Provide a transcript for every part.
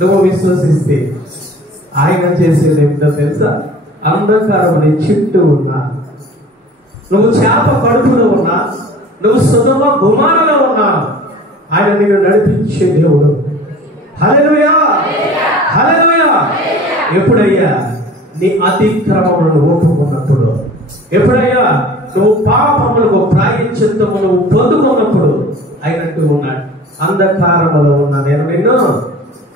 నువ్వు విశ్వసిస్తే ఆయన చేసేది ఏమిటో తెలుసా? అంధకారం నీ చుట్టూ ఉన్నా, నువ్వు చేప కడుపులో ఉన్నా, నువ్వు సుధమ గుమారలో ఉన్నా, ఆయన నిన్ను నడిపించే దేవుడు. హల్లెలూయా, హల్లెలూయా. ఎప్పుడయ్యా నీ అతిక్రమములను ఒప్పుకున్నప్పుడు, ఎప్పుడయ్యా నువ్వు పాపములకు ప్రాయశ్చిత్తము నువ్వు పొందుకున్నప్పుడు అయినట్టు ఉన్నాడు, అంధకారములో ఉన్న నేను నిన్ను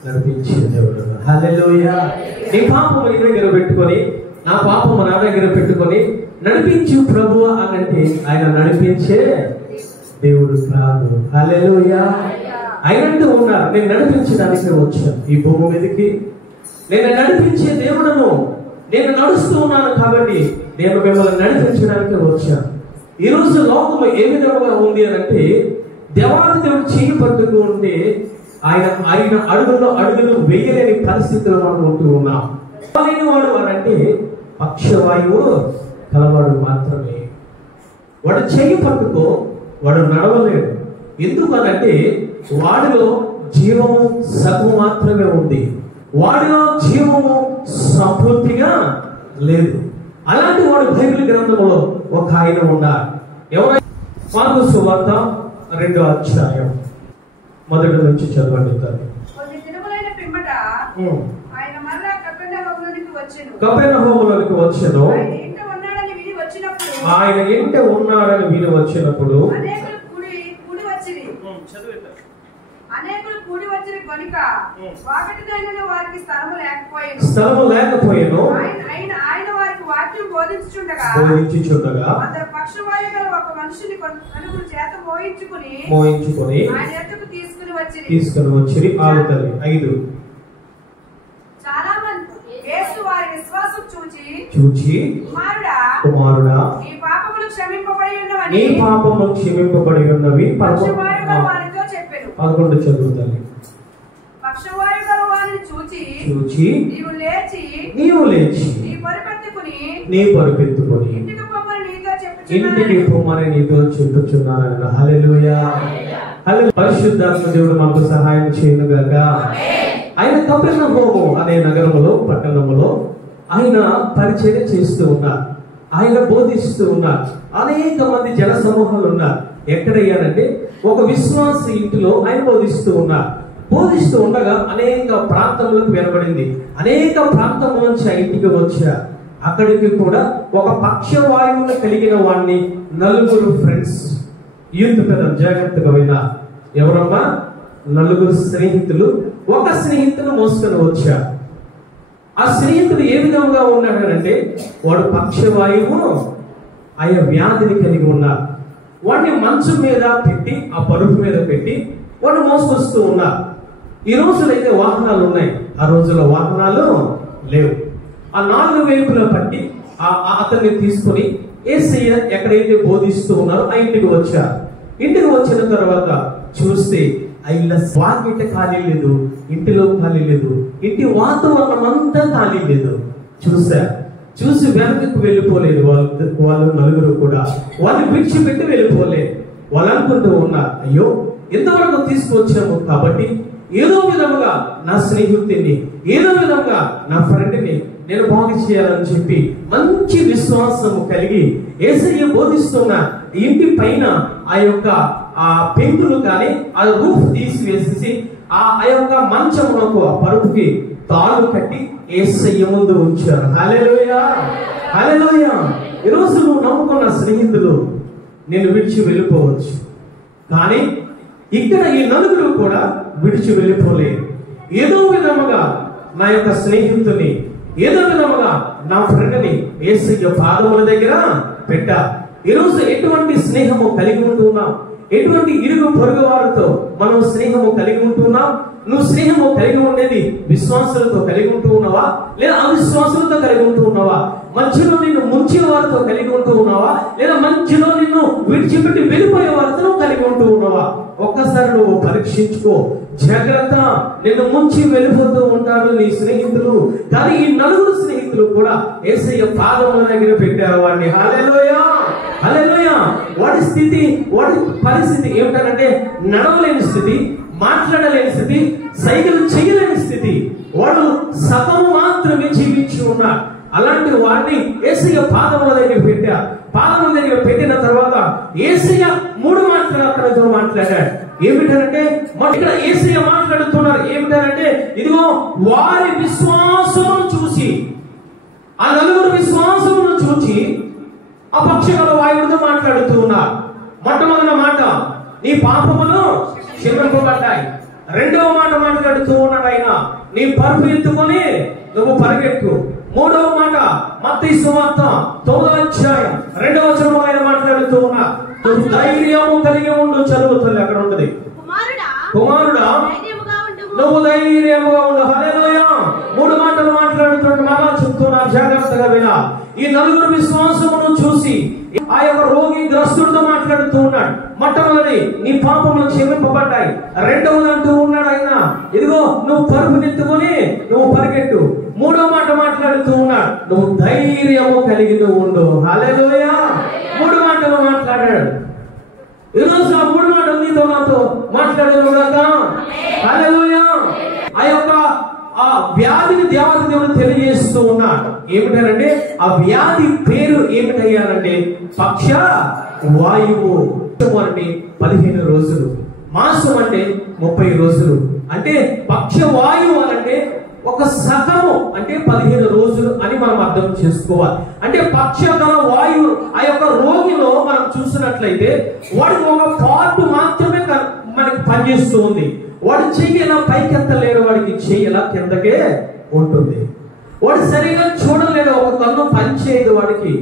నడిపించే దేవుడు. హల్లెలూయా. నీ పాపము నీ దగ్గర పెట్టుకొని, నా పాపము నా దగ్గర పెట్టుకొని నడిపించు ప్రభువా అనంటే ఆయన నడిపించే దేవుడు కాదు. హల్లెలూయా. అయినట్టు ఉన్నారు, నేను నడిపించడానికి వచ్చాను ఈ భూమి మీదకి, నేను నడిపించే దేవుడను, నేను నడుస్తూ ఉన్నాను కాబట్టి నేను మిమ్మల్ని నడిపించడానికి వచ్చాను. ఈరోజు లోకము ఏ విధంగా ఉంది అని అంటే, దేవాది దేవుడు చేయి పట్టుకు ఉంటే ఆయన అడుగులు వేయలేని పరిస్థితుల్లో మనం ఉంటూ ఉన్నాం. వాడు అనంటే పక్షవాయువు కలవాడు మాత్రమే. వాడు చెయ్యి పట్టుకో, వాడు నడవలేడు. ఎందుకు అనంటే వాడిలో జీవము సగము మాత్రమే ఉంది, వాడిలో జీవము సంపూర్తిగా లేదు. అలాంటి వాడు బైబిల్ గ్రంథంలో ఒక ఆయన ఉన్నారు. ఎవరైనా మార్కు సువార్త 2వ అధ్యాయం మొదటి నుంచి చదవండి. కపెర్నహూములోనికి వచ్చెను. ఆయన ఇంట ఉన్నాడని విని వచ్చినప్పుడు స్థలము లేకపోయేను. బోధించుచుండగా మోయించుకొని తీసుకుని వచ్చి 5 చూచి కుమారుడా నీ పాపములు క్షమింపబడి ఉన్నవి 11 చదువుతాను. చూచి నీవు లేచి నీ పరుపెత్తుకొని ఇంటికి పొమ్మని నీతో చెప్పుచున్నాను. హల్లెలూయా. పరిశుద్ధాత్మ దేవుడు మాకు సహాయం చేయను గాక. ఆయన కపెర్నహూము అనే నగరములో, పట్టణములో ఆయన పరిచర్య చేస్తూ ఉన్నారు, ఆయన బోధిస్తూ ఉన్నారు. అనేక మంది జన సమూహాలు ఉన్నారు. ఎక్కడయ్యారంటే ఒక విశ్వాస ఇంటిలో ఆయన బోధిస్తూ ఉన్నారు. బోధిస్తూ ఉండగా అనేక ప్రాంతములకు వినబడింది. అనేక ప్రాంతం నుంచి ఆ ఇంటికి వచ్చారు. అక్కడికి కూడా ఒక పక్షవాయువును కలిగిన వాడిని 4 ఫ్రెండ్స్, యూత్ పెద్ద జాగ్రత్తగా విన్నా. ఎవరమ్మా? 4 స్నేహితులు ఒక స్నేహితుడు మోసుకొని వచ్చారు. ఆ స్నేహితుడు ఏ విధంగా ఉన్నాడంటే వాడు పక్షవాయువు ఆయా వ్యాధిని కలిగి ఉన్నారు. వాడిని మంచం మీద పెట్టి, ఆ పరుపు మీద పెట్టి వాడు మోసుకొస్తూ ఉన్నారు. ఈ రోజులైతే వాహనాలు ఉన్నాయి, ఆ రోజుల్లో వాహనాలు లేవు. ఆ 4 వైపులా పట్టి అతన్ని తీసుకొని యేసయ్య ఎక్కడైతే బోధిస్తూ ఉన్నారో ఆ ఇంటికి వచ్చారు. ఇంటికి వచ్చిన తర్వాత చూస్తే ఆయన వాకిట ఖాళీ లేదు, ఇంటిలో ఖాళీ లేదు, ఇంటి వాతావరణం అంతా ఖాళీ లేదు. చూసి వెనకకు వెళ్ళిపోలేదు. వాళ్ళు 4 కూడా వాళ్ళు విడిచిపెట్టి వెళ్ళిపోలేదు. వాళ్ళు అనుకుంటూ ఉన్నారు, అయ్యో ఎంతవరకు తీసుకొచ్చాము కాబట్టి ఏదో విధముగా నా స్నేహితుడిని, ఏదో విధంగా నా ఫ్రెండ్ని నేను బాగు చేయాలని చెప్పి మంచి విశ్వాసము కలిగి యేసయ్య బోధిస్తున్న ఇంటి పైన ఆ యొక్క పెంకులు కానీ ఆ రూఫ్ తీసివేసేసి ఆ యొక్క మంచమునకు, ఆ పరుపుకి తాళ్ళు కట్టి యేసయ్య ముందు ఉంచారు. హల్లెలూయా, హల్లెలూయా. ఈరోజు నువ్వు నమ్ముకున్న స్నేహితులు నేను విడిచి వెళ్ళిపోవచ్చు, కానీ ఇక్కడ ఈ 4 కూడా విడిచి వెళ్ళిపోలేదు. ఏదో విధముగా నా యొక్క స్నేహితుని, ఏదో విధముగా నా ఫ్రెండ్ని యేసయ్య పాదముల దగ్గర పెట్టా. ఈరోజు ఎటువంటి స్నేహము కలిగి ఉంటున్నాం? ఎటువంటి ఇరుగు పొరుగు వారితో మనం స్నేహము కలిగి ఉంటున్నాం? నువ్వు స్నేహము కలిగి ఉండేది విశ్వాసులతో కలిగి ఉంటూ ఉన్నావా, లేదా అవిశ్వాసులతో కలిగి ఉంటూ ఉన్నావా? మధ్యలో నిన్ను ముంచిన వారితో కలిగి ఉంటూ ఉన్నావా, లేదా మధ్యలో నిన్ను విడిచిపెట్టి వెళ్ళిపోయే వారితో కలిగి ఉంటూ ఉన్నావా? ఒక్కసారి నువ్వు పరీక్షించుకో. జాగ్రత్త, నిన్ను ముంచి వెళ్ళిపోతూ ఉంటారు నీ స్నేహితులు, కానీ ఈ 4 స్నేహితులు కూడా యేసయ్య పాదముల దగ్గర పెట్టారు వాడిని. హల్లెలూయా, హల్లెలూయా. వాడి స్థితి, వాడి పరిస్థితి ఏమిటంటే నడవలేని స్థితి, మాట్లాడలేని స్థితి, సైకిల్ చేయలేని స్థితి, వాడు సగం మాత్రమే జీవించి ఉన్నాడు. అలాంటి వాడిని యేసయ్య పాదముల దగ్గర పెట్టారు. పాదముల దగ్గర పెట్టిన తర్వాత యేసయ్య 3 మాటలు అతనితో మాట్లాడాడు. ఏమిటంటే ఇక్కడ యేసయ్య మాట్లాడుతున్నారు. ఏమిటంటే ఇదిగో వారి విశ్వాసం చూసి, ఆ నలుగురు విశ్వాసమును చూసి ఆ పక్షుల వాయువుతో మాట్లాడుతూ ఉన్నారు. మొట్టమొదటి మాట, నీ పాపములు క్షమింపబడ్డాయి. రెండవ మాట మాట్లాడుతూ ఉన్నాడు ఆయన, నీ పరుపు ఎత్తుకొని నువ్వు పరిగెత్తు. మూడవ మాట మత్తయి సువార్త 9వ అధ్యాయం 2వ వచనంలో ఆయన మాట్లాడుతూ ఉన్నా, నువ్వు ధైర్యము కలిగి ఉండు. చదువుతుంది అక్కడ ఉంటుంది, కుమారుడా నువ్వు ధైర్యముగా ఉండు. హల్లెలూయా. 3 మాటలు మాట్లాడుతుంటే మరలా చెప్తున్నా, జాగ్రత్తగా వినా. ఈ నలుగురు విశ్వాసమును చూసి ఆ యొక్క రోగి గ్రస్తుడితో మాట్లాడుతూ ఉన్నాడు. మొట్టమొదటి, నీ పాపములు క్షమింపబడ్డాయి. రెండవది అంటూ ఉన్నాడు ఆయన, ఇదిగో నువ్వు పరుపునెత్తుకొని నువ్వు పరిగెట్టు. మూడో మాట మాట్లాడుతూ ఉన్నాడు, నువ్వు ధైర్యము కలిగి ఉండు. హల్లెలూయా. 3 మాటలు మాట్లాడాడు. ఈరోజు ఆ 3 మాటలు నీతో నాతో మాట్లాడేను కదా. హల్లెలూయా. ఆ యొక్క ఆ వ్యాధిని దేవత దేవుడు తెలియజేస్తూ ఉన్నాడు. ఏమిటంటే ఆ వ్యాధి పేరు ఏమిటయ్యానంటే పక్ష వాయువు. అంటే 15 రోజులు, మాసం అంటే 30 రోజులు. అంటే పక్ష వాయువు అంటే ఒక సగము అంటే 15 రోజులు అని మనం అర్థం చేసుకోవాలి. అంటే పక్షగల వాయువు ఆ యొక్క రోగిలో మనం చూసినట్లయితే వాడికి ఒక పార్ట్ మాత్రమే మనకి పనిచేస్తూ ఉంది. వాడు చెయ్యి ఎలా పైకెత్తలేడు, వాడికి చెయ్యి ఎలా కిందకే ఉంటుంది. వాడు సరిగా చూడలేడు, ఒక కన్ను పనిచేయదు, వాడికి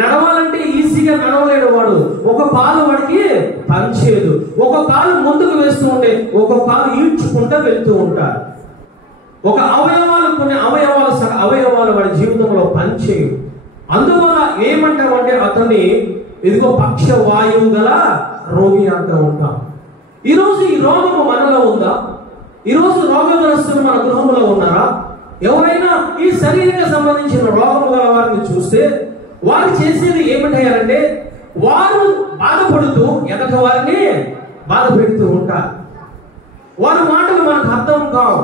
నడవాలంటే ఈజీగా నడవలేడు. వాడు ఒక కాలు వాడికి పనిచేయదు, ఒక కాలు ముందుకు వేస్తూ ఉంటే ఒక కాలు ఈడ్చుకుంటూ వెళ్తూ ఉంటాడు. ఒక అవయవాలు, కొన్ని అవయవాలు వాడి జీవితంలో పనిచేయవు. అందువల్ల ఏమంటామంటే అతన్ని ఇదిగో పక్ష వాయువు గల రోగి అంటూ ఉంటాం. ఈరోజు ఈ రోగము మనలో ఉందా? ఈరోజు రోగగ్రస్తులు మన గృహంలో ఉన్నారా? ఎవరైనా ఈ శరీరానికి సంబంధించిన రోగము గల వారిని చూస్తే వారు చేసేది ఏమిటంటే వారు బాధపడుతూ ఎదట వారిని బాధ పెడుతూ ఉంటారు. వారి మాటలు మనకు అర్థం కావు.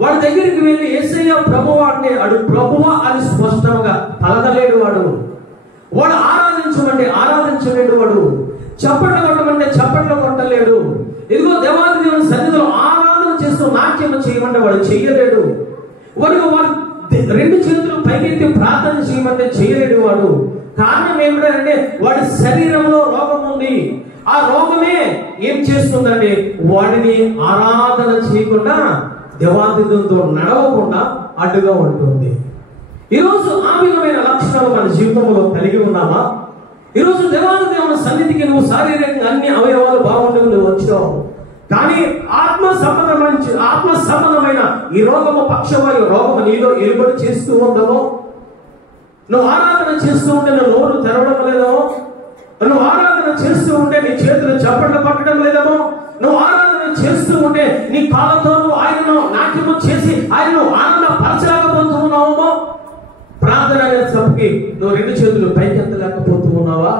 వాడి దగ్గరికి వెళ్ళి యేసయ్య ప్రభువా అంటే అడు ప్రభువా అని స్పష్టంగా పలకలేడు. వాడు ఆరాధించమంటే ఆరాధించలేడు. వాడు చప్పట్లు కొట్టమంటే చప్పట్లు కొట్టలేడు. ఇదిగో దేవాది దేవుని సన్నిధిలో ఆరాధన చేస్తూ నాట్యం చేయమంటే వాడు చెయ్యలేడు. వాడు 2 చేతులు పైకెత్తి ప్రార్థన చేయమంటే చేయలేడు. వాడు కారణం ఏమిటంటే వాడి శరీరంలో రోగం ఉంది. ఆ రోగమే ఏం చేస్తుందంటే వాడిని ఆరాధన చేయకుండా, దేవాదితో నడవకుండా అడ్డుగా ఉంటుంది. ఈరోజు ఆ విధమైన లక్షణాలు మన జీవితంలో కలిగి ఉన్నామా? ఈరోజు దేవాది దేవుని సన్నిధికి నువ్వు శారీరకంగా అన్ని అవయవాలు బాగుండి నువ్వు వచ్చావు, కానీ ఆత్మ సంబంధమైన ఈ రోగము, పక్షవాయు రోగము నీలో ఏర్పడి చేస్తూ ఉందమో, నువ్వు ఆరాధన చేస్తూ ఉంటే నువ్వు నోరు తెరవడం లేదమో, నువ్వు ఆరాధన చేస్తూ ఉంటే నీ చేతులు చప్పట్లు పట్టడం లేదమో, నువ్వు ఆరాధన చేస్తూ ఉంటే నీ కాళ్ళతో నువ్వు ఆయనను నాట్యము చేసి ఆయనను ఆనందపరచలేకపోతూ ఉన్నావేమో, ప్రార్థన అనే సభకి నువ్వు 2 చేతులు పైకెత్తలేకపోతూ ఉన్నావా?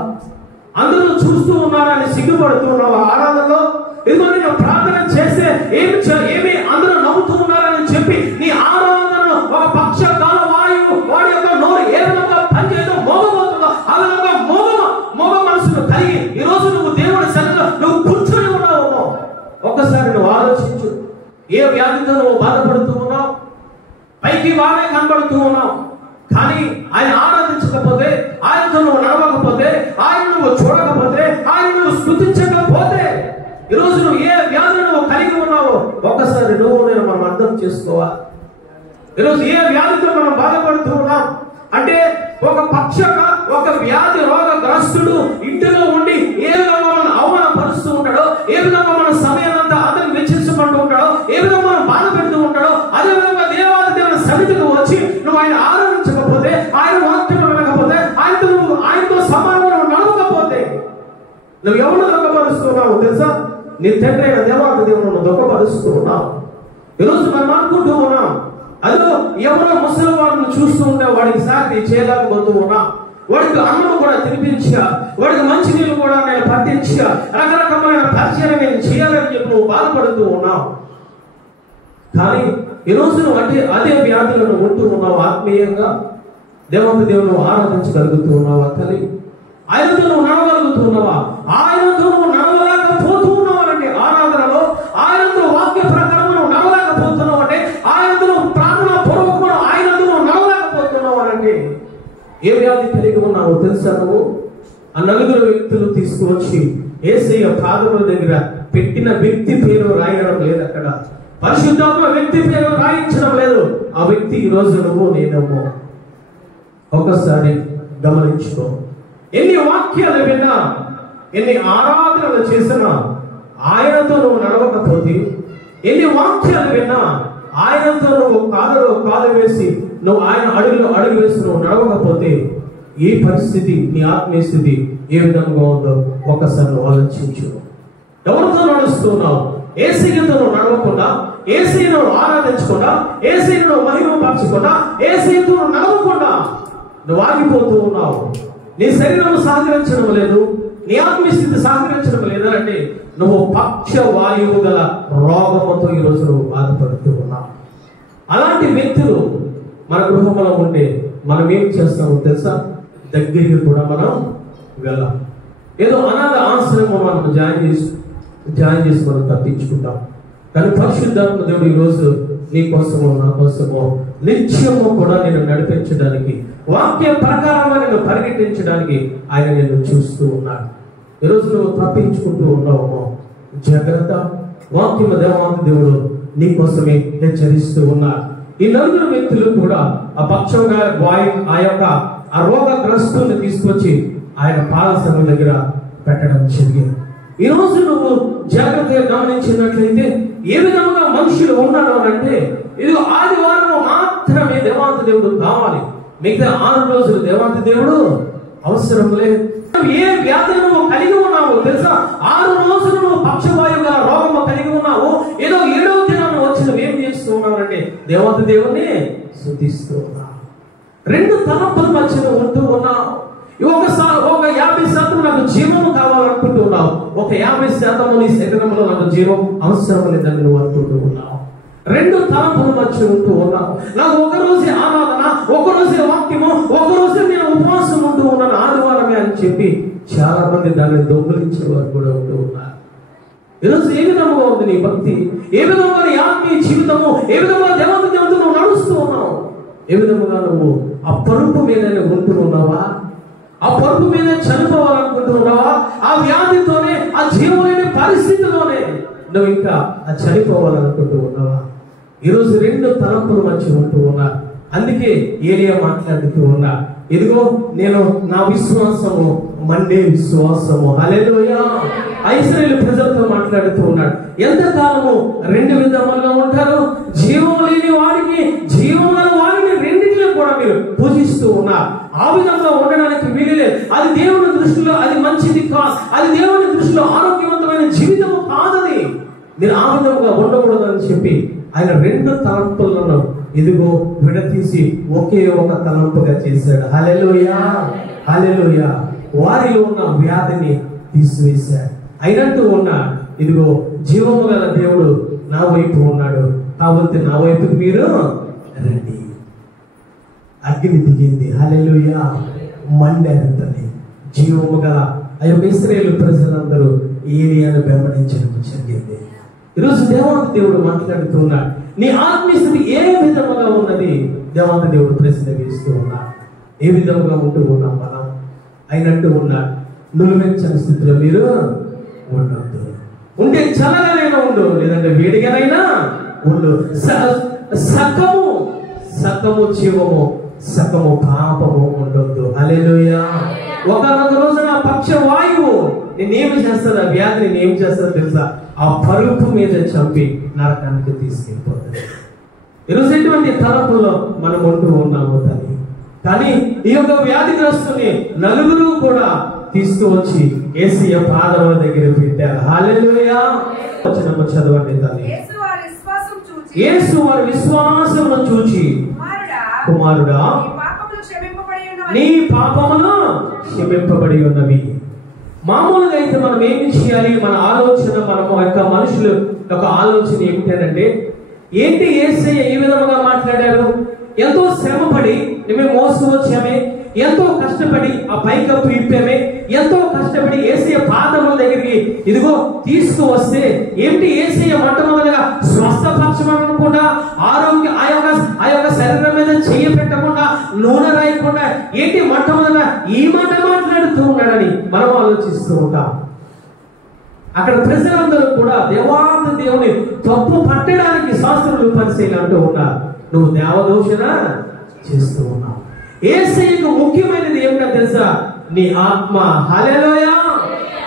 అందరూ చూస్తూ ఉన్నారా అని సిగ్గుపడుతూ ఉన్నావా ఆరాధనలో? ఇదిగో నేను ప్రార్థన చేస్తే ఏమి అందరూ నవ్వుతూ ఉన్నారని చెప్పి నీ ఆరాధన ఒక పక్షకాల వాయువు వాడి యొక్క నోరు ఏ విధంగా పనిచేయడం మోగబోతుందో ఆ విధంగా మోగ మనసును కలిగి ఈరోజు నువ్వు దేవుడి సన్నిధిలో నువ్వు కూర్చొని ఉన్నావు. ఒక్కసారి నువ్వు ఆలోచించు. ఏ వ్యాధితో నువ్వు బాధపడుతూ ఉన్నావు? పైకి బాగానే కనబడుతూ ఉన్నావు, కానీ ఆయన ఆరాధించకపోతే, ఆయనతో నువ్వు నడవకపోతే, ఆయన నువ్వు చూడకపోతే, ఆయన నువ్వు స్తుతించకపోతే ఈరోజు నువ్వు ఏ వ్యాధి నువ్వు కలిగి ఉన్నావో ఒక్కసారి నేను మనం అర్థం చేసుకోవాలి. ఈరోజు ఏ వ్యాధితో మనం బాధపడుతూ ఉన్నాం అంటే ఒక వ్యాధి రోగగ్రస్తుడు ఇంటిలో ఉండి ఏ విధంగా మనం అవమానపరుస్తూ ఉంటాడో, ఏ విధంగా మన సమయాన్నంతా అతను వెచ్చించబడుతూ ఉంటాడో, ఏ విధంగా మనం బాధ పెడుతూ ఉంటాడో, అదే విధంగా దేవాది దేవుని సన్నిధికి వచ్చి నువ్వు ఆయన ఆరాధించకపోతే, ఆయన వాక్యం వినకపోతే, ఆయనతో సమానంగా నడవకపోతే నువ్వు ఎవరు దుఃఖపరుస్తున్నావు తెలుసా? నీ తండ్రి అయిన దేవాది దేవుడు దుఃఖపరుస్తూ ఉన్నావు. ఈరోజు మనం అనుకుంటూ ఉన్నాం, అదో ఎవరో ముసలి వాడిని చూస్తూ ఉంటే వాడికి సాటి చేయలేకపోతూ ఉన్నాం. వాడికి అన్నం కూడా తినిపించా, వాడికి మంచి నీళ్ళు కూడా నేను పట్టించా, రకరకమైన పరిచయం నేను చేయాలని చెప్పి నువ్వు బాధపడుతూ ఉన్నావు. కానీ ఈరోజు నువ్వు అంటే అదే వ్యాధులను ఉంటూ ఉన్నావు. ఆత్మీయంగా దేవంత దేవుడు ఆరాధించగలుగుతూ ఉన్నావా తల్లి? ఆయనతో నువ్వు నడవగలుగుతూ ఉన్నావా? ఆయనతో నువ్వు నడవలేకపోతూ ఉన్నావు అంటే ఆరాధనలో, ఆయనతో వాక్య ప్రకారం నువ్వు నడవలేకపోతున్నావు అంటే, ఆయనతో నువ్వు ప్రార్థన పూర్వకం ఆయనతో నువ్వు నడవలేకపోతున్నావు అంటే ఏ వ్యాధి కలిగి ఉన్నావో తెలుసా? నువ్వు ఆ 4 వ్యక్తులు తీసుకువచ్చి యేసయ్య పాదముల దగ్గర పెట్టిన వ్యక్తి పేరు రాయడం లేదు, అక్కడ పరిశుద్ధాత్మ వ్యక్తి పేరు రాయించడం లేదు. ఆ వ్యక్తి ఈరోజు నువ్వు నేనేమో. ఒకసారి గమనించుకో. ఎన్ని వాక్యాలు విన్నా, ఎన్ని ఆరాధనలు చేసినా ఆయనతో నువ్వు నడవకపోతే, ఎన్ని వాక్యాలు విన్నా ఆయనతో నువ్వు కాలు వేసి నువ్వు ఆయన అడుగు వేసి నువ్వు నడవకపోతే ఏ పరిస్థితి, నీ ఆత్మీయ స్థితి ఏ విధంగా ఉందో ఒకసారి నువ్వు ఆలోచించు. ఎవరితో నడుస్తున్నావు? యేసయ్యతో నువ్వు నడవకుండా, యేసయ్యను ఆరాధించకుండా, యేసయ్యను మహిమపరచకుండా, యేసయ్యతో నడవకుండా నువ్వు ఆగిపోతూ ఉన్నావు. నీ శరీరం సహకరించడం లేదు, నీ ఆత్మీయ స్థితి సహకరించడం లేదంటే నువ్వు పక్షవాయువు గల రోగముతో ఈరోజు నువ్వు బాధపడుతూ ఉన్నావు. అలాంటి వ్యక్తులు మన గృహంలో ఉంటే మనం ఏం చేస్తామో తెలుసా? దగ్గరికి కూడా మనం వెళ్ళాం. ఏదో అనాథ ఆశ్రమం మనం జాయిన్ చేసి మనం తప్పించుకుంటాం. కానీ పరిశుద్ధాత్మ దేవుడు ఈరోజు నీ కోసమో నా కోసమో నిత్యము కూడా నేను నడిపించడానికి, వాక్య ప్రకారంగా నేను పరిగెట్టించడానికి ఆయన నేను చూస్తూ ఉన్నాడు. ఈరోజు నువ్వు తప్పించుకుంటూ ఉన్నావు, జాగ్రత్త. వాక్యము దేవాంత దేవుడు నీ కోసమే హెచ్చరిస్తూ ఉన్నాడు. ఈ 4 వ్యక్తులు కూడా ఆ పక్షంగా ఆ రోగగ్రస్తుని తీసుకొచ్చి ఆయన పాదసంగం దగ్గర పెట్టడం జరిగింది. ఈ రోజు నువ్వు జాగ్రత్తగా గమనించినట్లయితే ఏ విధంగా మనుషులు ఉన్నారు అంటే, ఇది ఆదివారం మాత్రమే దేవాంత దేవుడు కావాలి, మిగతా 6 రోజులు దేవాంత దేవుడు అవసరం లేదు. ఏ వ్యాధి నువ్వు కలిగి ఉన్నావు తెలుసా? 6 రోజులు నువ్వు పక్షవాయువుగా రోగము కలిగి ఉన్నావు. ఏదో 7వ దినాన్ని వచ్చి నువ్వు ఏం చేస్తూ ఉన్నావు అంటే దేవాంత దేవుని స్తుతిస్తూ ఉన్నావు. 2 తలంపుల మధ్యలో ఉంటూ ఉన్నావు. ఒక 50% నాకు జీవము కావాలనుకుంటూ ఉన్నావు, ఒక 50% నీ శరీరంలో నాకు జీవం అవసరం లేదని నువ్వు అంటుంటూ ఉన్నావు. 2 తలంపుల మధ్య ఉంటూ ఉన్నావు. నాకు ఒక రోజే ఆరాధన, ఒక రోజే వాక్యము, ఒక రోజే నేను ఉపవాసం ఉంటూ ఉన్నాను ఆదివారమే అని చెప్పి చాలా మంది దాన్ని దొంగిలించే వారు కూడా ఉంటూ ఉన్నారు. ఈరోజు ఏ విధంగా ఉంది నీ భక్తి? ఏ విధంగా నీ ఆత్మీయ జీవితము? ఏ విధంగా దేవత దేవుడు నువ్వు నడుస్తూ ఉన్నావు? ఏ విధంగా నువ్వు ఆ పరుపు మీద ఉంటూ ఉన్నావా? ఆ పరుపు మీద చనిపోవాలనుకుంటూ ఉన్నావా? ఆ వ్యాధితోనే, ఆ జీవమైన పరిస్థితిలోనే నువ్వు ఇంకా ఆ చనిపోవాలనుకుంటూ ఉన్నావా? ఈరోజు 2 తలంపుల మధ్య ఉంటూ ఉన్నా. అందుకే ఏలియా మాట్లాడుతూ ఉన్నా, ఇదిగో నేను నా విశ్వాసము మండే విశ్వాసము. హల్లెలూయా. ఇశ్రాయేలు ప్రజలతో మాట్లాడుతూ ఉన్నాడు. ఎంతకాలము 2 విధములుగా ఉంటారు? జీవం లేని వాడికి, జీవం గల వాడిని రెండింటిని కూడా మీరు పూజిస్తూ ఉన్నారు. ఆ విధంగా ఉండడానికి వీలులేదు. అది దేవుని దృష్టిలో అది మంచిది కాదు, అది దేవుని దృష్టిలో ఆరోగ్యవంతమైన జీవితం కాదని మీరు ఆ విధంగా ఉండకూడదని చెప్పి ఆయన 2 తలంపులను ఇదిగో విడతీసి ఒకే ఒక తలంపుగా చేశాడు. హల్లెలూయా, హల్లెలూయా. వారిలో ఉన్న వ్యాధిని తీసివేశాడు. అయినట్టు ఉన్న ఇదిగో జీవము గల దేవుడు నా వైపు ఉన్నాడు, కాబట్టి నా వైపుకి మీరు రండి. అగ్ని దిగింది. హల్లెలూయా. మండేంతని జీవము గల ఆ యొక్క ఇశ్రాయేలు ప్రజలందరూ ఏలియాను వెంబడించడం జరిగింది. ఈరోజు దేవాంత దేవుడు మాట్లాడుతున్నాడు, నీ ఆత్మీయస్థితి ఏ విధముగా ఉన్నది? దేవాంత దేవుడు ప్రశ్న వేస్తూ ఉన్నాడు. ఏ విధముగా ఉంటూ ఉన్నాం మనం? అయినట్టు ఉన్నాడు, నులువెచ్చని స్థితిలో మీరు ఉండొద్దు. ఉంటే చల్లగానైనా ఉండు, లేదంటే వేడిగానైనా ఉండు. సకము జీవము, సకము పాపము ఉండొద్దు. హల్లెలూయా. ఒకనొక రోజున పక్షవాయువు నేనేమి చేస్తాను, ఆ వ్యాధిని నేనేం చేస్తానో తెలుసా? ఆ పరుపు మీద చంపి నరకానికి తీసుకెళ్ళిపోతుంది. ఈరోజు ఎటువంటి తలపుల్లో మనం ఉంటూ ఉన్నాము తల్లి. కానీ ఈ యొక్క వ్యాధిగ్రస్తుని 4 కూడా తీసుకువచ్చి యేసయ్య పాదముల దగ్గర పెట్టారు. హల్లెలూయా. వచనము చదవండి తల్లి. యేసు వారి విశ్వాసమును చూచి, కుమారుడా నీ పాపములు క్షమింపబడి ఉన్నవి. మామూలుగా అయితే మనం ఏమి చేయాలి? మన ఆలోచన, మనము యొక్క మనుషులు యొక్క ఆలోచన ఏమిటంటే, ఏంటి యేసయ్య ఈ విధంగా మాట్లాడారు? ఎంతో శ్రమపడి మేము మోసుకు వచ్చామే, ఎంతో కష్టపడి ఆ పైకప్పు ఇప్పామే, ఎంతో కష్టపడి యేసయ్య పాదముల దగ్గరికి ఇదిగో తీసుకువస్తే ఏంటి యేసయ్య మొట్టమొదటిగా స్వస్థపరచమనకుండా, ఆరోగ్య ఆ యొక్క శరీరం మీద చెయ్యి పెట్టకుండా, నూనె రాయకుండా ఏంటి మొట్టమొదటిగా ఈ మాట మాట్లాడుతూ ఉన్నాడని మనం ఆలోచిస్తూ ఉంటాం. అక్కడ ప్రజలందరూ కూడా దేవాది దేవుని తప్పు పట్టడానికి శాస్త్రులు పరిశీలన అంటూ ఉన్నారు. నువ్వు దేవదూషణ చేస్తూ ఉన్నావు. యేసయ్యకు ముఖ్యమైనది ఏమిటో తెలుసా? నీ ఆత్మ. హల్లెలూయా,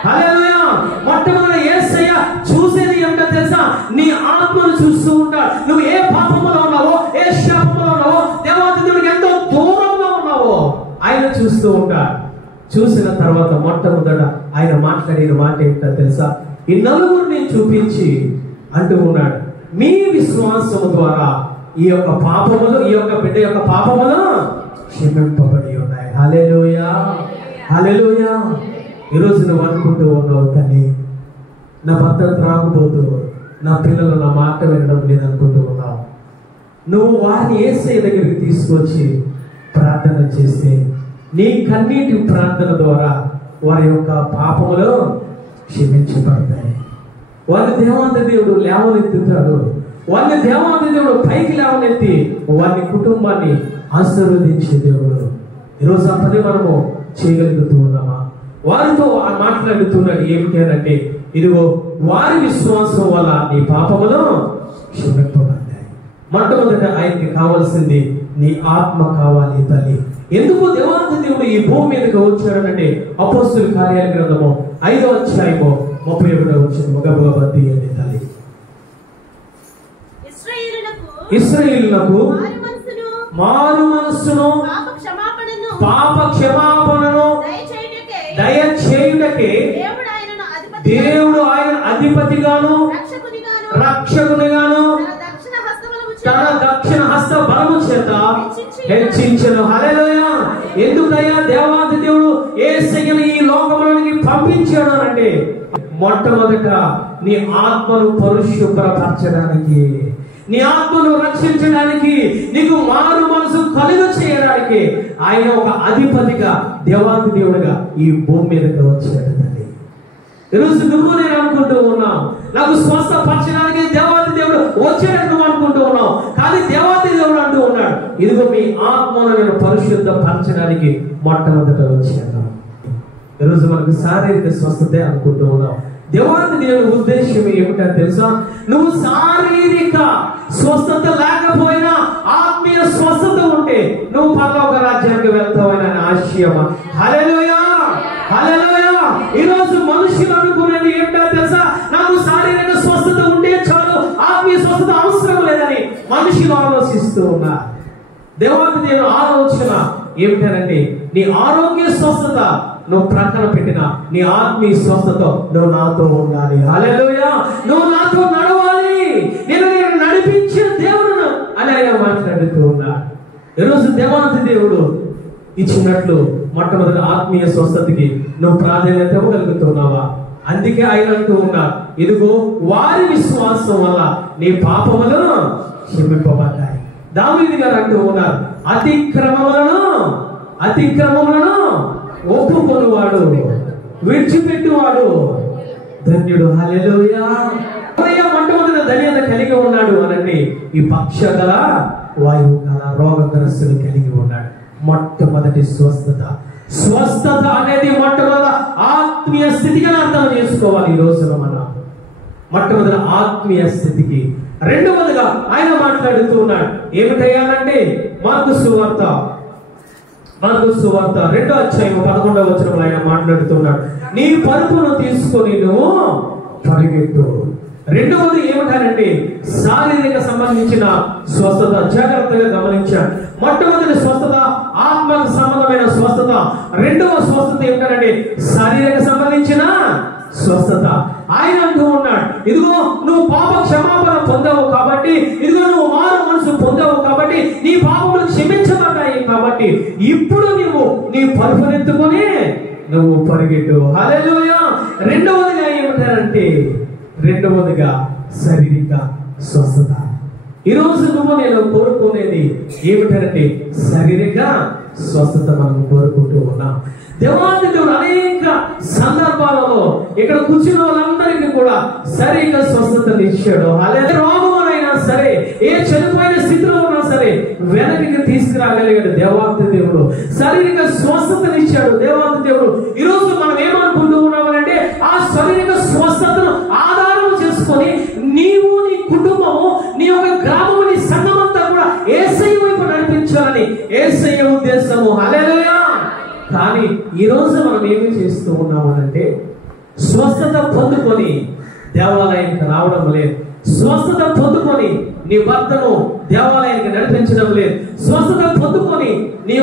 హల్లెలూయా. మొట్టమొదటి యేసయ్య చూసేది ఏమిటో తెలుసా? నీ ఆత్మను చూస్తూ ఉంటాడు. నువ్వు ఏ పాపములో ఉన్నావో, ఏ శాపములో ఉన్నావో, దేవాది దేవుడికి ఎంతో దూరంగా ఉన్నావో ఆయన చూస్తూ ఉంటాడు. చూసిన తర్వాత మొట్టమొదట ఆయన మాట్లాడిన మాట ఏంటో తెలుసా? ఈ నలుగురిని చూపించి అంటూ ఉన్నాడు, మీ విశ్వాసము ద్వారా ఈ యొక్క పాపములు, ఈ యొక్క బిడ్డ యొక్క పాపములు క్షమింపబడి ఉన్నాయి. హల్లెలూయా, హల్లెలూయా. ఈరోజు నువ్వు అనుకుంటూ ఉన్నావు, తల్లి నా భర్త త్రాగుబోతూ, నా పిల్లలు నా మాట వినడం లేదు అనుకుంటూ ఉన్నావు. నువ్వు వారిని యేసయ్య దగ్గరికి తీసుకొచ్చి ప్రార్థన చేస్తే నీ కన్నీటి ప్రార్థన ద్వారా వారి యొక్క పాపములు క్షమించబడతాయి. వారి దేవాది దేవుడు లేవనెత్తుతాడు. వారిని దేవాది దేవుడు పైకి లేవనెత్తి వారి కుటుంబాన్ని ఆశీర్వదించే దేవుడు. ఈరోజు ఆ పని మనము చేయగలుగుతూ ఉన్నామా? వారితో మాట్లాడుతున్నాడు ఏమిటంటే, ఇదిగో వారి విశ్వాసం వల్ల నీ పాపములు క్షమింపబడతాయి. మొట్టమొదట ఆయనకి కావాల్సింది నీ ఆత్మ కావాలి తల్లి. ఎందుకు దేవాది దేవుడు ఈ భూమి మీదకి వచ్చాడనంటే, అపోస్తుల కార్యాల గ్రంథము 5వ అధ్యాయము 31వ వచనం గబగబా తీయండి తల్లి. ఇశ్రాయేలునకు మారు మనస్సును పాప క్షమాపణను దయచేయుటకే దేవుడు ఆయన అధిపతిగాను రక్షకునిగాను తన దక్షిణ హస్త బలము చేత హెచ్చించెను. హల్లెలూయా. ఎందుకయ్యా దేవాది దేవుడు యేసయ్యను ఈ లోకంలోనికి పంపించాడు అంటే, మొట్టమొదట నీ ఆత్మను పరిశుభ్రపరచడానికి, నీ ఆత్మను రక్షించడానికి, నీకు మారు మనసు కలుగ చేయడానికి ఆయన ఒక అధిపతిగా, దేవాది దేవుడిగా ఈ భూమి మీదకి వచ్చాడు తల్లి. ఈరోజు నువ్వు నేను అనుకుంటూ ఉన్నావు, నాకు స్వస్థపరచడానికి దేవాది దేవుడు వచ్చాడని నువ్వు అనుకుంటూ ఉన్నావు. కానీ దేవాది దేవుడు అంటూ ఉన్నాడు, ఇదిగో మీ ఆత్మను నేను పరిశుద్ధపరచడానికి మొట్టమొదట వచ్చాను. ఈరోజు మనకు శారీరక స్వస్థతే అనుకుంటూ ఉన్నావు. దేవాది దేవుని ఉద్దేశం ఏమిటో తెలుసా? నువ్వు శారీరక స్వస్థత లేకపోయినా ఆత్మీయ స్వస్థత ఉంటే నువ్వు పరలోక రాజ్యానికి వెళ్తావని ఆశయమా? హల్లెలూయా, హల్లెలూయా. ఈరోజు మనుషులు అనుకునేది ఏమిటో తెలుసా? నాకు శారీరక స్వస్థత ఉంటే చాలు, ఆత్మీయ స్వస్థత అవసరం లేదని మనుషులు ఆలోచిస్తూ ఉన్నారు. దేవాది దేవుని ఆలోచన ఏమిటంటే, నీ ఆరోగ్య స్వస్థత నువ్వు ప్రక్కన పెట్టిన నీ ఆత్మీయ స్వస్థత నువ్వు నాతో ఉండాలి. హల్లెలూయా. నువ్వు నాతో నడవాలి, నేను నడిపించే దేవుడును అని ఆయన మాట్లాడుతూ ఉన్నాడు. ఈరోజు దేవాది దేవుడు ఇచ్చినట్లు మొట్టమొదటి ఆత్మీయ స్వస్థతకి నువ్వు ప్రాధాన్యత ఇవ్వగలుగుతున్నావా? అందుకే ఆయన అంటూ ఉన్నాడు, ఇదిగో వారి విశ్వాసం వల్ల నీ పాపములు క్షమింపబడ్డాయి. దావీదు గారు అంటూ ఉన్నారు, అతిక్రమములను ఒప్పుకొనివాడు విడిచిపెట్టువాడు ధన్యుడు. హల్లెలూయా. మొట్టమొదటి ధన్యత కలిగి ఉన్నాడు అనండి, ఈ పక్షగల వాయువు గల రోగగ్రస్తులు కలిగి ఉన్నాడు. మొట్టమొదటి స్వస్థత అనేది మొట్టమొదటి ఆత్మీయ స్థితిగా అర్థం చేసుకోవాలి. ఈ రోజున మనం మొట్టమొదటి ఆత్మీయ స్థితికి. రెండవదిగా ఆయన మాట్లాడుతూ ఉన్నాడు ఏమిటయ్యానంటే, మార్కు సువార్త 2వ అధ్యాయం 11వ వచనంలో ఆయన మాట్లాడుతున్నాడు, నీ పరుపును తీసుకొని నువ్వు పరిగెత్తు. రెండవది ఏమిటంటే శారీరక సంబంధించిన స్వస్థత. జాగ్రత్తగా గమనించాడు. మొట్టమొదటి స్వస్థత ఆత్మకు సంబంధమైన స్వస్థత. రెండవ స్వస్థత ఏమిటంటే శారీరక సంబంధించిన స్వస్థత. ఆయన అంటూ ఉన్నాడు, ఇదిగో నువ్వు పాప క్షమాపణ పొందావు కాబట్టి, ఇదిగో నువ్వు మారు మనసు పొందావు కాబట్టి, నీ పాపములు క్షమించబడ్డాయి కాబట్టి ఇప్పుడు నువ్వు నువ్వు పరిగెట్టు. హల్లెలూయా. రెండవదిగా ఏమంటారంటే, రెండవదిగా శారీరక స్వస్థత. ఈరోజు నువ్వు నేను కోరుకునేది ఏమిటంటే శారీరక స్వస్థత మనం కోరుకుంటూ ఉన్నాం. దేవాది దేవుడు అనేక సందర్భాలలో ఇక్కడ కూర్చున్న వాళ్ళందరికీ కూడా శారీరక స్వస్థతను ఇచ్చాడు. అలాగే రోగమునైనా సరే, ఏ చనిపోయిన స్థితిలో ఉన్నా సరే వెనక్కి తీసుకురాగలిగాడు దేవాది దేవుడు. శారీరక స్వస్థతను ఇచ్చాడు దేవాది దేవుడు. ఈరోజు మనం ఏమనుకుంటూ ఉన్నామంటే, ఆ శారీరక స్వస్థతను ఆధారం చేసుకొని నీవు, నీ కుటుంబము, నీ యొక్క గ్రామము, నీ సంఘమంతా కూడా యేసయ్య వైపు నడిపించాలని యేసయ్య ఉద్దేశము. హల్లెలూయా. కానీ ఈ రోజు మనం ఏమి చేస్తూ ఉన్నామనంటే, స్వస్థత పొందుకొని దేవాలయానికి రావడం లేదు, స్వస్థత పొందుకొని నీ భర్తను దేవాలయానికి నడిపించడం లేదు, స్వస్థత పొందుకొని నీ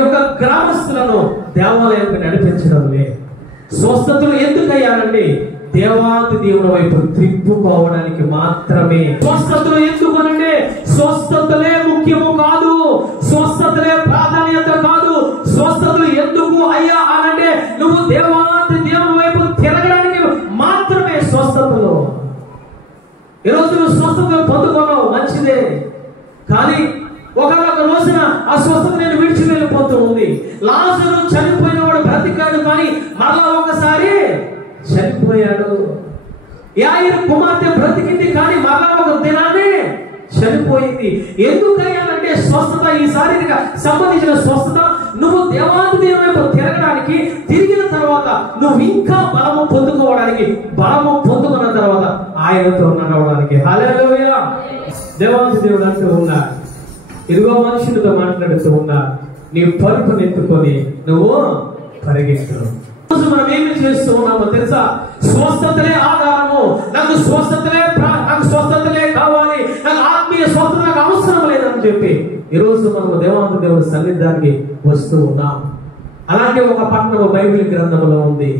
యొక్క గ్రామస్తులను దేవాలయానికి నడిపించడం లేదు. స్వస్థతలు ఎందుకయ్యానండి? దేవాది దేవుని వైపు త్రిప్పుకోవడానికి మాత్రమే. స్వస్థతలు ఎందుకనంటే, స్వస్థతలే ముఖ్యము కాదు, స్వస్థతలే ప్రాధాన్యత కాదు. స్వస్థతలు ఎందుకు అయ్యా అనంటే, నువ్వు దేవాది దేవుని వైపు తిరగడానికి మాత్రమే స్వస్థతలు. ఈరోజు నువ్వు స్వస్థతలు పొందుకోవడం మంచిదే, కానీ ఒకనొక రోజున ఆ స్వస్థత నేను విడిచి వెళ్ళిపోతూ ఉంది. లాజరు చనిపోయిన వాడు బ్రతికాడు, కానీ మరలా ఒకసారి చనిపోయాడు. యాయిరు కుమార్తె బ్రతికింది, కానీ మరలా ఒక దినాన్ని చనిపోయింది. ఎందుకయ్యానంటే స్వస్థత, ఈ శారీరక సంబంధించిన స్వస్థత నువ్వు దేవాది దేవుని వైపు తిరగడానికి, తిరిగిన తర్వాత నువ్వు ఇంకా బలము పొందుకోవడానికి, బలము పొందుకున్న తర్వాత ఆయనతో నడవడానికి. హల్లెలూయా. దేవాది దేవుడు అంటూ ఉన్నా, ఇదిగో మనుషులతో మాట్లాడుతూ ఉన్నా, నీ పరుపును ఎత్తుకొని నువ్వు పరిగెత్తు. మనం ఏమి చేస్తూ ఉన్నామో తెలుసా? స్వస్థతలే ఆధారము, నాకు స్వస్థతలే కావాలి, నాకు ఆత్మీయ స్వస్థత నాకు అవసరం లేదని చెప్పి ఈరోజు మనము దేవాది దేవుడి సన్నిధానికి వస్తూ ఉన్నాం. అలాంటి ఒక పట్టణము బైబిల్ గ్రంథంలో ఉంది.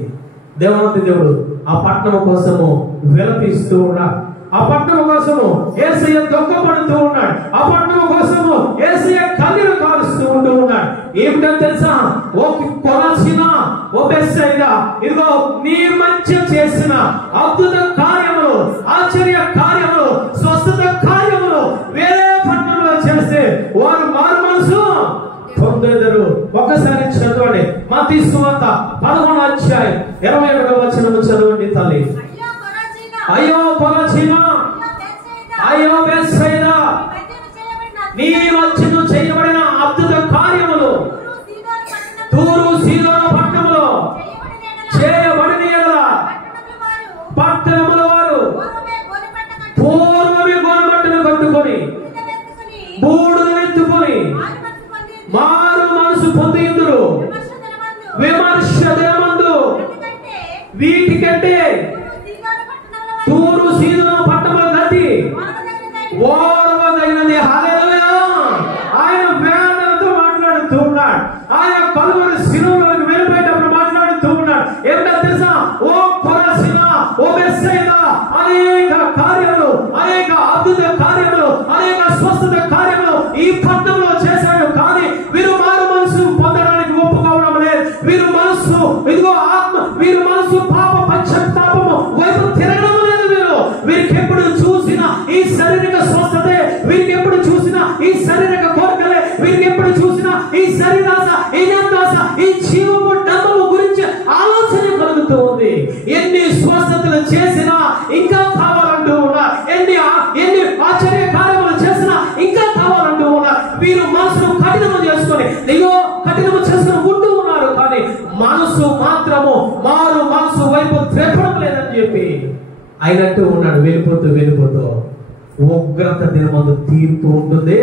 దేవాది దేవుడు ఆ పట్టణం కోసము విలపిస్తూ ఉన్నాడు. ఆ పట్టణం కోసము యేసయ్య దుఃఖపడుతూ ఉన్నాడు. ఆ పట్టణం కోసము యేసయ్య కన్నీరు కారుస్తూ ఉంటూ ఉన్నాడు. ఏమిటని తెలుసా? ఓ కొరాజీనా, ఓ బెత్సైదా, ఇదిగో నీ మధ్య చేసిన అద్భుత కార్యములు, ఆశ్చర్య కార్యములు, స్వస్థత కార్యములు వేరే పట్టణంలో చేస్తే వారు మారు మనసు పొందెదరు. ఒకసారి చదవండి, మత్తయి సువార్త 11వ అధ్యాయం 21వ వచనం చదవండి తల్లి. అయ్యో కొరాజీనా, అయ్యో బెత్సైదా, నీ మధ్యను చేయబడిన అద్భుత కార్యములు తూరు సీదోను పట్టణములో చేయబడిన యెడల పట్టణముల వారు పూర్వమే గోనెపట్టను కట్టుకొని బూడిదనెత్తుకొని మారు మనసు పొందిందురు. విమర్శ దినమందు వీటికంటే తూరు సీదోను పట్టణముల గతి ఓర్వదగినది. హల్లెలూయా. ఆయన వేదనతో మాట్లాడుతూ ఉన్నాడు. ఆయన కలువరి శిలువలోకి వెళ్ళిపోయేటప్పుడు మాట్లాడుతూ ఉన్నాడు. ఏమిటో తెలుసా? ఓ కొరాజీనా, ఓ బెత్సైదా, అనేక కార్యాలు, అనేక అద్భుత కార్యములు, అనేక స్వస్థత కార్యములు ఈ పట్టణంలో చేశాడు. కానీ వీరు మారు మనసు పొందడానికి ఒప్పుకోవడం లేదు. వీరు మనసు, ఇదిగో ఆత్మ, వీరు మనసు పాప పశ్చాత్తాపము వైపు తిరగడం లేదు. వీరికి ఎప్పుడు చూసినా ఈ శారీరక స్వస్థతే, వీరికి ఎప్పుడు చూసినా ఈ శారీరక కోరికలే, వీరికి ఎప్పుడు చూసినా ఈ శరీరాశ, ఈ నేత్రాశ, ఈ జీవపు డబ్బము గురించి ఆలోచన కలుగుతూ ఉంది. ఎన్ని స్వస్థతలు చేసినా ఇంకా కావాలంటూ ఉన్నారు, ఎన్ని ఆశ్చర్య కార్యములు చేసినా ఇంకా కావాలంటూ ఉన్నారు. వీరు మనసును కఠినము చేసుకొని ఉంటూ ఉన్నారు. కానీ మనసు మాత్రము మారు మనసు వైపు త్రెప్పడం లేదని చెప్పి ఆయన అంటూ ఉన్నాడు. వెళ్ళిపోతూ ఉగ్రత దినమందు తీర్పు ఉంటుంది,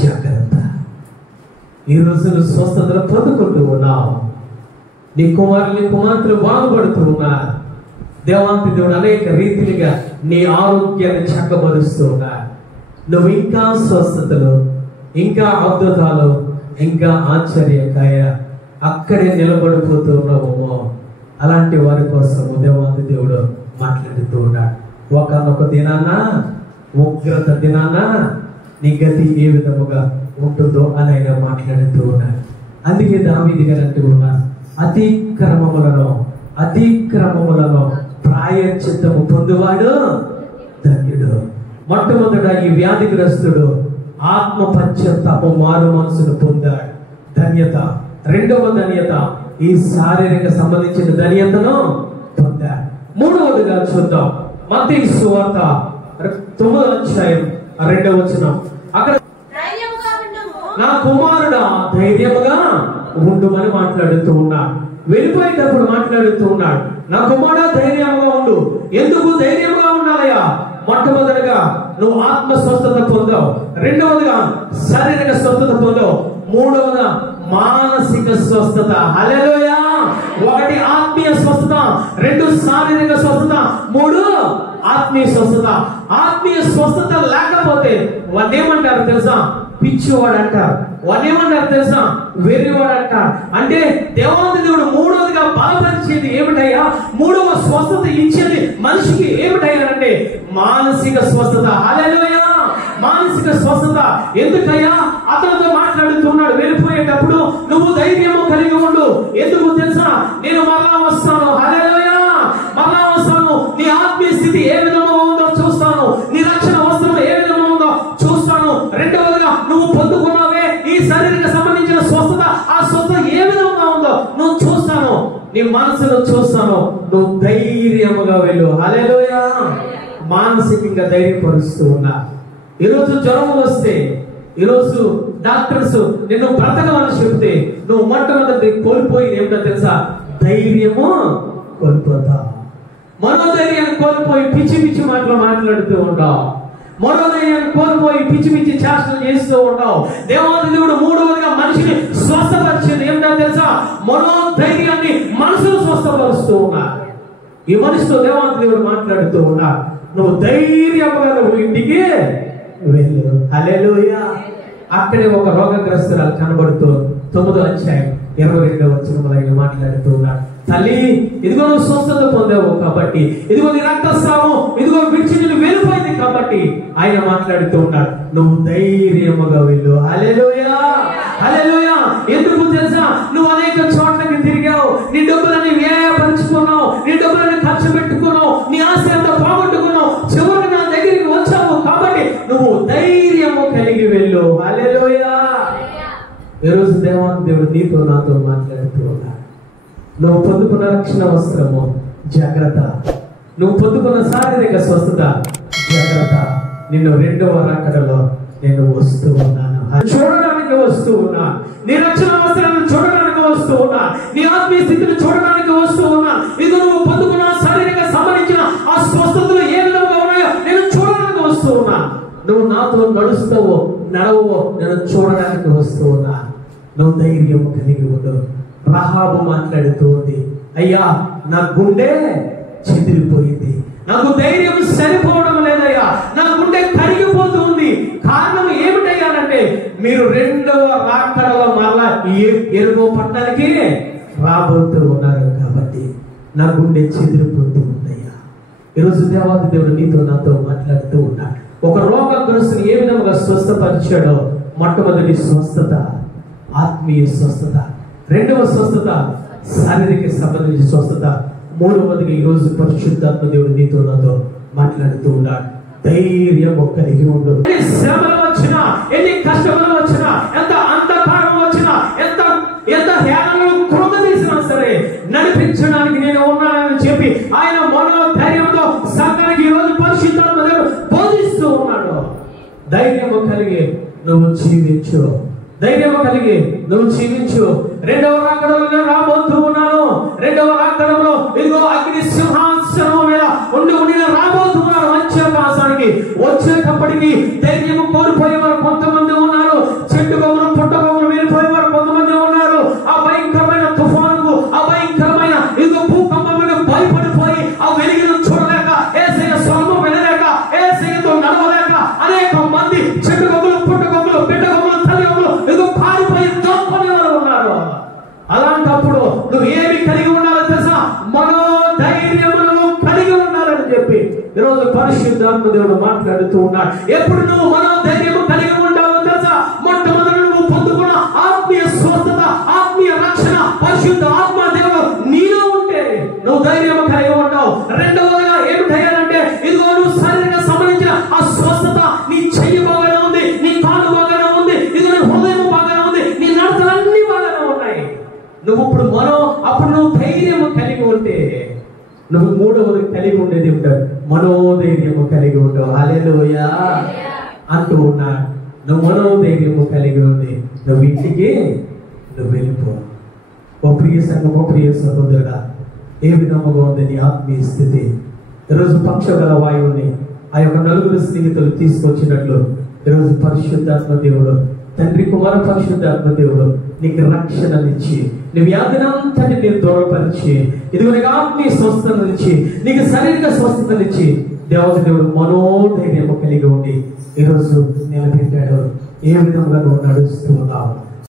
జాగ్రత్త. ఈ రోజు నువ్వు స్వస్థతలు పొందుకుంటూ ఉన్నావు. నీ కుమార్తెలు బాగుపడుతూ ఉన్నారు. దేవాంతి దేవుడు అనేక రీతిలుగా నీ ఆరోగ్యాన్ని చక్కబరుస్తూ ఉన్నారు. నువ్వు ఇంకా స్వస్థతలు, ఇంకా అద్భుతాలు, ఇంకా ఆశ్చర్యకాయ అక్కడే నిలబడిపోతూ ఉన్నావేమో. అలాంటి వారి కోసం దేవాంతి దేవుడు మాట్లాడుతూ ఉన్నాడు. ఒకనొక దినాన, ఉగ్రత దినాన నీ గతి ఏ విధముగా ఉంటుందో అని ఆయన మాట్లాడుతూ ఉన్నాడు. అందుకే దావీదు గారు అంటూ ఉన్నారు, అతిక్రమములను ప్రాయశ్చిత్తము పొందువాడు ధన్యుడు. మొట్టమొదట ఈ వ్యాధిగ్రస్తుడు ఆత్మ పశ్చాత్తాపం మారు మనసును పొందాడు, ధన్యత. రెండవ ధన్యత ఈ శారీరక సంబంధించిన ధన్యతను పొందాడు. మూడవదిగా చూద్దాం మత్తయి సువార్త 9వ అధ్యాయం 2వ వచనం. అక్కడ నా కుమారుడా ధైర్యముగా ఉండుమని మాట్లాడుతూ ఉన్నాడు. వెళ్ళిపోయేటప్పుడు మాట్లాడుతూ ఉన్నాడు, నా కుమారుడా ధైర్యంగా ఉండు. ఎందుకు ధైర్యంగా ఉండాలయ్యా? మొట్టమొదటిగా నువ్వు ఆత్మ స్వస్థత పొందావు, రెండవదిగా శారీరక స్వస్థత పొందావు, మూడవదిగా మానసిక స్వస్థత. హల్లెలూయా! ఒకటి ఆత్మీయ స్వస్థత, రెండు శారీరక స్వస్థత, మూడు ఆత్మీయ స్వస్థత. ఆత్మీయ స్వస్థత లేకపోతే వాడు ఏమంటారు తెలుసా? పిచ్చివాడు అంటారు. వాడు ఏమంటారు తెలుసా? వెర్రివాడు అంటారు. అంటే దేవాది దేవుడు మూడవదిగా బలపరిచేది ఏమిటయ్యా? మూడవ స్వస్థత ఇచ్చేది మనిషికి ఏమిటయ్యా అంటే మానసిక స్వస్థత. హల్లెలూయా! మానసిక స్వస్థత. ఎందుకయ్యా? అతనితో మాట్లాడుతున్నాడు, వెళ్ళిపోయేటప్పుడు నువ్వు ధైర్యము కలిగి ఉండు. ఎందుకు తెలుసా? నేను మరలా వస్తాను. హల్లెలూయా! మరలా వస్తాను. నీ ఆత్మీయ స్థితి ఏ విధంగా ఉందో చూస్తాను, నీ రక్షణ వస్త్రం ఏ విధంగా ఉందో చూస్తాను. రెండవదిగా నువ్వు పొందుకున్నావే ఈ శారీరక సంబంధించిన స్వస్థత, ఆ స్వస్థత ఏ విధంగా ఉందో నువ్వు చూస్తాను, నీ మనసును చూస్తాను. నువ్వు ధైర్యముగా వెళ్ళు. హల్లెలూయా! మానసికంగా ధైర్యపరుస్తూ ఉన్నా. ఈరోజు జ్వరం వస్తే, ఈరోజు డాక్టర్స్ నిన్ను బ్రతకమని చెప్తే నువ్వు మొట్టమొదటి కోల్పోయి ఏమిటో తెలుసా? ధైర్యము కోల్పోతావు. మనోధైర్యాన్ని కోల్పోయి పిచ్చి పిచ్చి మాటలు మాట్లాడుతూ ఉంటావు. మనోధైర్యాన్ని కోల్పోయి పిచ్చి పిచ్చి చేష్టలు చేస్తూ ఉంటావు. దేవాది దేవుడు మూడవదిగా మనిషిని స్వస్థపరిచేది ఏమిటో తెలుసా? మనోధైర్యాన్ని మనసును స్వస్థపరుస్తూ ఉన్నారు. ఈ మనిషితో దేవాది దేవుడు మాట్లాడుతూ ఉన్నారు, నువ్వు ధైర్యంగా నువ్వు ఇంటికి వెళ్ళు. హల్లెలూయా! అక్కడే ఒక రోగగ్రస్తురాలు కనబడుతూ 9వ అధ్యాయం 22వ వచనంలో ఆయన మాట్లాడుతూ ఉన్నాడు, తల్లి ఇదిగో నువ్వు స్వస్థత పొందావు కాబట్టి, ఇదిగో నీ రక్తస్రావం ఇదిగో విడిచి నేను వెళ్ళిపోయింది కాబట్టి ఆయన మాట్లాడుతూ ఉన్నాడు, నువ్వు ధైర్యముగా వెళ్ళు. హల్లెలూయా! హల్లెలూయా! ఎందుకు తెలుసా? నువ్వు అనేక చోట్లకి తిరిగావు, నీ డబ్బులని వ్యయపరుచుకున్నావు, నీ డబ్బులని ఖర్చు పెట్టుకున్నావు, నీ ఆశ అంతా పోగొట్టుకున్నావు, చివరికి నా దగ్గరికి వచ్చావు కాబట్టి నువ్వు ధైర్యము కలిగి వెళ్ళు. హల్లెలూయా! ఈరోజు దేవాది దేవుడు నీతో నాతో మాట్లాడుతూ ఉన్నాడు. నువ్వు పొందుకున్న రక్షణ వస్త్రము జాగ్రత్త, నువ్వు పొందుకున్న శారీరక స్వస్థత జాగ్రత్త. నిన్ను రెండవ రాకడలో నేను వస్తూ ఉన్నాను, చూడడానికి వస్తూ ఉన్నా. నీ రక్షణ వస్త్రాలను చూడడానికి వస్తూ ఉన్నా, నీ ఆత్మీయ స్థితిని చూడడానికి వస్తూ ఉన్నా. ఇది నువ్వు పొందుకున్న శారీరక సంబంధించిన ఆ స్వస్థతలు ఏ విధంగా ఉన్నాయో నేను చూడడానికి వస్తూ ఉన్నా. నువ్వు నాతో నడుస్తావో నడవో నేను చూడడానికి వస్తూ ఉన్నా. నువ్వు ధైర్యం కలిగి ఉండు. రహాబు మాట్లాడుతూ ఉంది, అయ్యా నా గుండె చెదిరిపోయింది, నాకు ధైర్యం సరిపోవడం లేదయ్యా, నా గుండె కరిగిపోతూ ఉంది. కారణం ఏమిటయ్యానంటే మీరు రెండవ రాకడలో మరలా ఎరుగో పట్టణానికి రాబోతూ ఉన్నారు కాబట్టి నా గుండె చెదిరిపోతూ ఉందయ్యా. ఈరోజు దేవాది దేవుడు నీతో నాతో మాట్లాడుతూ ఉన్నాడు. ఒక రోగగ్రస్తుని ఏ విధంగా స్వస్థపరిచాడో, మొట్టమొదటి స్వస్థత ఆత్మీయ స్వస్థత, రెండవ స్వస్థత శారీరక సంబంధించిన స్వస్థత, మూడవదిగా ఈ రోజు పరిశుద్ధాత్మ దేవుడు నీతో నాతో మాట్లాడుతూ ఉన్నాడు. ధైర్యం కలిగి ఉండు. ఎన్ని శ్రమలు వచ్చినా, ఎన్ని కష్టములు వచ్చినా, ఎంత అంధకారం వచ్చినా, ఎంత హేళనలు కృంగదీసినా సరే నడిపించడానికి నేను ఉన్నానని చెప్పి ఆయన మనోధైర్యంతో సంఘానికి ఈ రోజు పరిశుద్ధాత్మ దేవుడు బోధిస్తూ ఉన్నాడు. ధైర్యము కలిగి నువ్వు జీవించు, ధైర్యము కలిగి నువ్వు జీవించు. రెండవ రాకడలో నేను రాబోతూ ఉన్నాను. రెండవ రాకడలో ఇదిగో అగ్ని సింహాసనం మీద ఉండి నేను రాబోతూ ఉన్నాను. అంత్యకాలానికి వచ్చేటప్పటికి ధైర్యము కోల్పోయేవారు కొంతమంది ఉన్నారు, చెట్టు కొమ్మలు పుట్ట కొమ్మలు వెళ్ళిపోయేవారు కొంతమంది ఉన్నారు. ఆ భయంకరమైన తుఫానుకు, ఆ భయంకరమైన ఇదిగో భూకంపములకు భయపడిపోయి ఆ వెలుగును చూడలేక, యేసయ్య స్వరము వినలేక, యేసయ్యతో నడవలేక అనేక మంది చెట్టు కొమ్మలు పుట్ట కొమ్మలు బిడ్డ కొమ్మలు తల్లి కొమ్మలు ఇదిగో పారిపోయి దొంగని వారు ఉన్నారు. అలాంటప్పుడు నువ్వు ఏమి కలిగి ఉండాలో తెలుసా? మనోధైర్యమును కలిగి ఉండాలని చెప్పి ఈరోజు పరిశుద్ధాత్మ దేవుడు మాట్లాడుతూ ఉన్నాడు. ఎప్పుడు నువ్వు మనోధైర్యము కలిగి ఉండాలో తెలుసా? మొట్టమొదటి నువ్వు పొందుకున్న ఆత్మీయ స్వస్థత, ఆత్మీయ రక్షణ, పరిశుద్ధ ఆత్మ నువ్వు ఇప్పుడు అప్పుడు నువ్వు ధైర్యము కలిగి ఉంటే నువ్వు మూడవది కలిగి ఉండేది ఉంటాడు, మనోధైర్యము కలిగి ఉంటావు. హల్లెలూయా అంటూ ఉన్నాడు. నువ్వు మనోధైర్యము కలిగి ఉండి నువ్వు ఇంటికి నువ్వు వెళ్ళిపో. ఓ ప్రియ సంఘము, ప్రియ సహోదరుడా, ఏ విధముగా ఉంది నీ ఆత్మీయ స్థితి? ఈరోజు పక్షగల వాయువుని ఆ యొక్క నలుగురు స్నేహితులు తీసుకొచ్చినట్లు ఈరోజు పరిశుద్ధాత్మ దేవుడు, తండ్రి కుమార పరిశుద్ధాత్మ దేవుడు నీకు రక్షణనిచ్చి నీ వ్యాధినంతటి నేను దూరపరిచి ఇదిగో నీకు ఆత్మీయ స్వస్థతనిచ్చి నీకు శారీరక స్వస్థతనిచ్చి దేవుడు మనోధైర్యము కలిగి ఉండి ఈరోజు నిలబెట్టాడు. ఏ విధంగా నువ్వు నడుస్తూ ఉన్నావు?